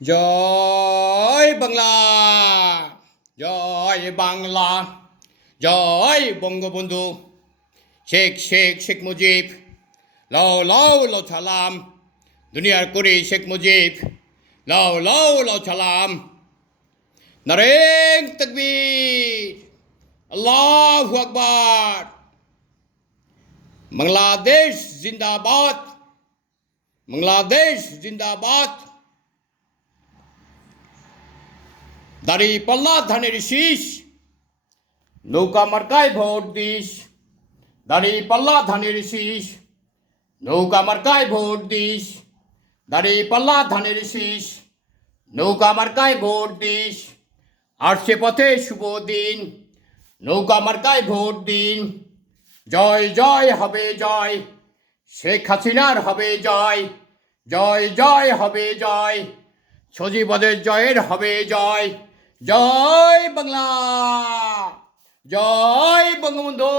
জয় বাংলা, জয় বাংলা, জয় বঙ্গবন্ধু শেখ মুজিব। লও লও লও সালাম, দুনিয়ার করি শেখ মুজিব। লও লও লও সালাম। নারে তাকবীর, আল্লাহু আকবার। বাংলাদেশ জিন্দাবাদ, বাংলাদেশ জিন্দাবাদ। দাড়ি পাল্লা ধানের শীষ, নৌকা মার্কায় ভোট দিস। দাড়ি পাল্লা ধানের শীষ, নৌকা মার্কায় ভোট দিস। দাড়ি পাল্লা ধানের শীষ, নৌকা মার্কায় ভোট দিস। আসছে পথে শুভ দিন, নৌকা মার্কায় ভোট দিন। জয় জয় হবে জয়, শেখ হাসিনার হবে জয়। জয় জয় হবে জয়, সজীবদের জয়ের হবে জয়। জয় বাংলা, জয় বঙ্গবন্ধু।